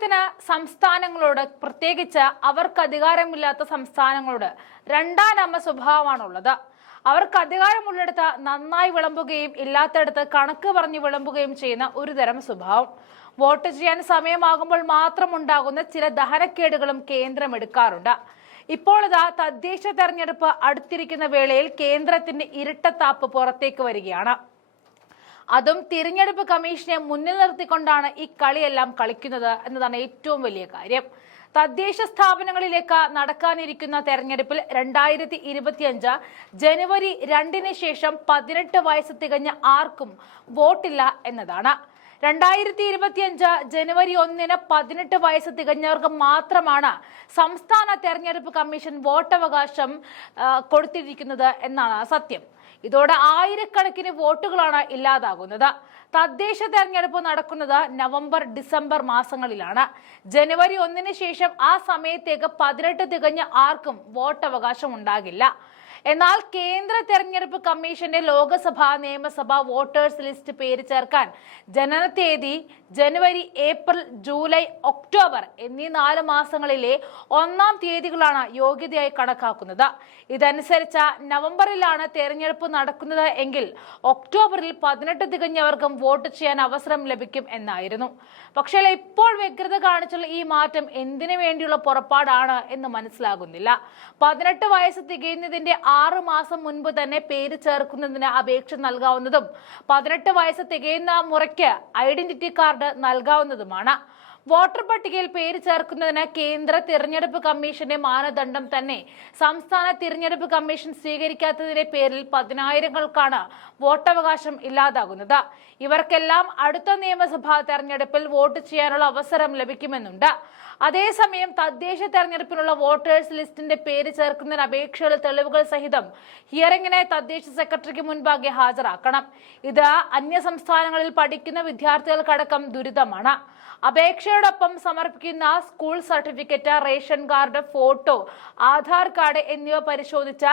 കേന്ദ്രത്തിന് സംസ്ഥാനങ്ങളോട്, പ്രത്യേകിച്ച് അവർക്ക് അധികാരമില്ലാത്ത സംസ്ഥാനങ്ങളോട് രണ്ടാം നാമ സ്വഭാവമാണുള്ളത്. അവർക്ക് അധികാരമുള്ളിടത്ത് നന്നായി വിളമ്പുകയും ഇല്ലാത്തടത്ത് കണക്ക് പറഞ്ഞു വിളമ്പുകയും ചെയ്യുന്ന ഒരു തരം സ്വഭാവം. വോട്ട് ചെയ്യാൻ സമയമാകുമ്പോൾ മാത്രം ഉണ്ടാകുന്ന ചില ദഹനക്കേടുകളും കേന്ദ്രം എടുക്കാറുണ്ട്. ഇപ്പോൾ ഇതാ തദ്ദേശ തെരഞ്ഞെടുപ്പ് അടുത്തിരിക്കുന്ന വേളയിൽ കേന്ദ്രത്തിന്റെ ഇരട്ടത്താപ്പ് പുറത്തേക്ക് വരികയാണ്. അതും തിരഞ്ഞെടുപ്പ് കമ്മീഷനെ മുന്നിൽ നിർത്തിക്കൊണ്ടാണ് ഈ കളിയെല്ലാം കളിക്കുന്നത് എന്നതാണ് ഏറ്റവും വലിയ കാര്യം. തദ്ദേശ സ്ഥാപനങ്ങളിലേക്ക് നടക്കാനിരിക്കുന്ന തെരഞ്ഞെടുപ്പിൽ 2025 ജനുവരി 2 ശേഷം 18 വയസ്സ് തികഞ്ഞ ആർക്കും വോട്ടില്ല എന്നതാണ്. 2025 ജനുവരി 1 18 വയസ്സ് തികഞ്ഞവർക്ക് മാത്രമാണ് സംസ്ഥാന തെരഞ്ഞെടുപ്പ് കമ്മീഷൻ വോട്ടവകാശം കൊടുത്തിരിക്കുന്നത് എന്നാണ് സത്യം. ഇതോടെ ആയിരക്കണക്കിന് വോട്ടുകളാണ് ഇല്ലാതാകുന്നത്. തദ്ദേശ തെരഞ്ഞെടുപ്പ് നടക്കുന്നത് നവംബർ ഡിസംബർ മാസങ്ങളിലാണ്. ജനുവരി 1 ശേഷം ആ സമയത്തേക്ക് 18 തികഞ്ഞ ആർക്കും വോട്ടവകാശം ഉണ്ടാകില്ല. എന്നാൽ കേന്ദ്ര തെരഞ്ഞെടുപ്പ് കമ്മീഷന്റെ ലോക്സഭ, നിയമസഭ വോട്ടേഴ്സ് ലിസ്റ്റ് പേര് ചേർക്കാൻ ജനന തീയതി ജനുവരി, ഏപ്രിൽ, ജൂലൈ, ഒക്ടോബർ എന്നീ 4 മാസങ്ങളിലെ 1-ാം തീയതികളാണ് യോഗ്യതയായി കണക്കാക്കുന്നത്. ഇതനുസരിച്ച് നവംബറിലാണ് തെരഞ്ഞെടുപ്പ് നടക്കുന്നത് എങ്കിൽ ഒക്ടോബറിൽ 18 തികഞ്ഞവർക്കും വോട്ട് ചെയ്യാൻ അവസരം ലഭിക്കും എന്നായിരുന്നു. പക്ഷേ ഇപ്പോൾ വ്യഗ്രത കാണിച്ചുള്ള ഈ മാറ്റം എന്തിനു വേണ്ടിയുള്ള പുറപ്പാടാണ് എന്ന് മനസ്സിലാകുന്നില്ല. 18 വയസ്സ് തികയുന്നതിന്റെ 6 മാസം മുൻപ് തന്നെ പേര് ചേർക്കുന്നതിന് അപേക്ഷ നൽകാവുന്നതും 18 വയസ്സ് തികയുന്ന മുറയ്ക്ക് ഐഡന്റിറ്റി കാർഡ് നൽകാവുന്നതുമാണ്. വോട്ടർ പട്ടികയിൽ പേര് ചേർക്കുന്നതിന് കേന്ദ്ര തിരഞ്ഞെടുപ്പ് കമ്മീഷന്റെ മാനദണ്ഡം തന്നെ സംസ്ഥാന തിരഞ്ഞെടുപ്പ് കമ്മീഷൻ സ്വീകരിക്കാത്തതിന്റെ പേരിൽ 10,000-കൾക്കാണ് വോട്ടവകാശം ഇല്ലാതാകുന്നത്. ഇവർക്കെല്ലാം അടുത്ത നിയമസഭാ തെരഞ്ഞെടുപ്പിൽ വോട്ട് ചെയ്യാനുള്ള അവസരം ലഭിക്കുമെന്നുണ്ട്. അതേസമയം തദ്ദേശ തെരഞ്ഞെടുപ്പിനുള്ള വോട്ടേഴ്സ് ലിസ്റ്റിന്റെ പേര് ചേർക്കുന്നതിന് അപേക്ഷകൾ തെളിവുകൾ സഹിതം ഹിയറിംഗിനെ തദ്ദേശ സെക്രട്ടറിക്ക് മുൻപാകെ ഹാജരാക്കണം. ഇത് അന്യ സംസ്ഥാനങ്ങളിൽ പഠിക്കുന്ന വിദ്യാർത്ഥികൾക്കടക്കം ദുരിതമാണ്. അപേക്ഷയോടൊപ്പം സമർപ്പിക്കുന്ന school certificate, ration card, photo, Aadhaar card എന്നിവ പരിശോധിച്ച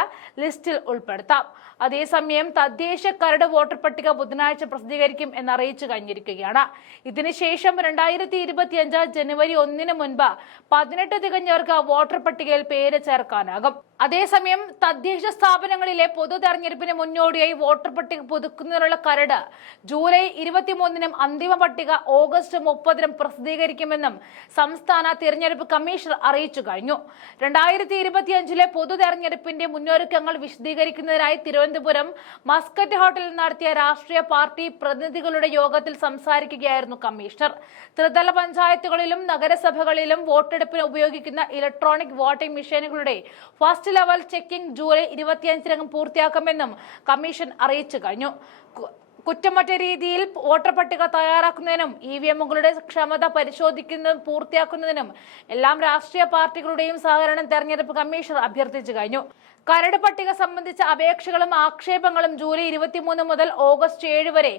ലിസ്റ്റിൽ ഉൾപ്പെടുത്താം. അതേസമയം തദ്ദേശ കരട് വോട്ടർ പട്ടിക ബുധനാഴ്ച പ്രസിദ്ധീകരിക്കും എന്നറിയിച്ചു കഴിഞ്ഞിരിക്കുകയാണ്. ഇതിനുശേഷം 2025 ജനുവരി 1 മുൻപ് 18 തികഞ്ഞവർക്ക് വോട്ടർ പട്ടികയിൽ പേര് ചേർക്കാനാകും. അതേസമയം തദ്ദേശ സ്ഥാപനങ്ങളിലെ പൊതു തെരഞ്ഞെടുപ്പിന് മുന്നോടിയായി വോട്ടർ പട്ടിക പുതുക്കുന്നതിനുള്ള കരട് ജൂലൈ 23 അന്തിമ പട്ടിക ഓഗസ്റ്റ് 30 പ്രസിദ്ധീകരിക്കുമെന്നും സംസ്ഥാന തിരഞ്ഞെടുപ്പ് കമ്മീഷണർ അറിയിച്ചു കഴിഞ്ഞു. 2025 പൊതു തെരഞ്ഞെടുപ്പിന്റെ മുന്നൊരുക്കങ്ങൾ വിശദീകരിക്കുന്നതിനായി തിരുവനന്തപുരം മസ്കറ്റ് ഹോട്ടലിൽ നടത്തിയ രാഷ്ട്രീയ പാർട്ടി പ്രതിനിധികളുടെ യോഗത്തിൽ സംസാരിക്കുകയായിരുന്നു കമ്മീഷണർ. ത്രിതല പഞ്ചായത്തുകളിലും നഗരസഭകളിലും വോട്ടെടുപ്പിന് ഉപയോഗിക്കുന്ന ഇലക്ട്രോണിക് വോട്ടിംഗ് മെഷീനുകളുടെ ഫസ്റ്റ് ലെവൽ ചെക്കിംഗ് ജൂലൈ 25 പൂർത്തിയാക്കുമെന്നും കമ്മീഷൻ അറിയിച്ചു കഴിഞ്ഞു. കുറ്റമറ്റ രീതിയിൽ വോട്ടർ പട്ടിക തയ്യാറാക്കുന്നതിനും EVM-കളുടെ ക്ഷമത പരിശോധിക്കുന്നതും പൂർത്തിയാക്കുന്നതിനും എല്ലാം രാഷ്ട്രീയ പാർട്ടികളുടെയും സഹകരണം തെരഞ്ഞെടുപ്പ് കമ്മീഷണർ അഭ്യർത്ഥിച്ചു കഴിഞ്ഞു. കരട് പട്ടിക സംബന്ധിച്ച അപേക്ഷകളും ആക്ഷേപങ്ങളും ജൂലൈ 23 മുതൽ ഓഗസ്റ്റ് 7 വരെ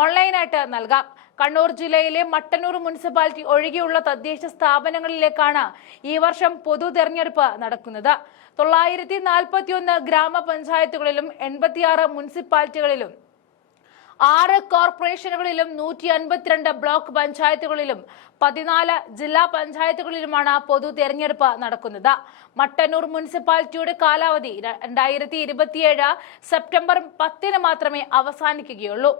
ഓൺലൈനായിട്ട് നൽകാം. കണ്ണൂർ ജില്ലയിലെ മട്ടന്നൂർ മുനിസിപ്പാലിറ്റി ഒഴികെയുള്ള തദ്ദേശ സ്ഥാപനങ്ങളിലേക്കാണ് ഈ വർഷം പൊതു തെരഞ്ഞെടുപ്പ് നടക്കുന്നത്. 941 ഗ്രാമപഞ്ചായത്തുകളിലും 86 മുനിസിപ്പാലിറ്റികളിലും 6 കോർപ്പറേഷനുകളിലും 152 ബ്ലോക്ക് പഞ്ചായത്തുകളിലും 14 ജില്ലാ പഞ്ചായത്തുകളിലുമാണ് പൊതു തെരഞ്ഞെടുപ്പ് നടക്കുന്നത്. മട്ടന്നൂർ മുനിസിപ്പാലിറ്റിയുടെ കാലാവധി 2027 സെപ്റ്റംബർ 10 മാത്രമേ അവസാനിക്കുകയുള്ളൂ.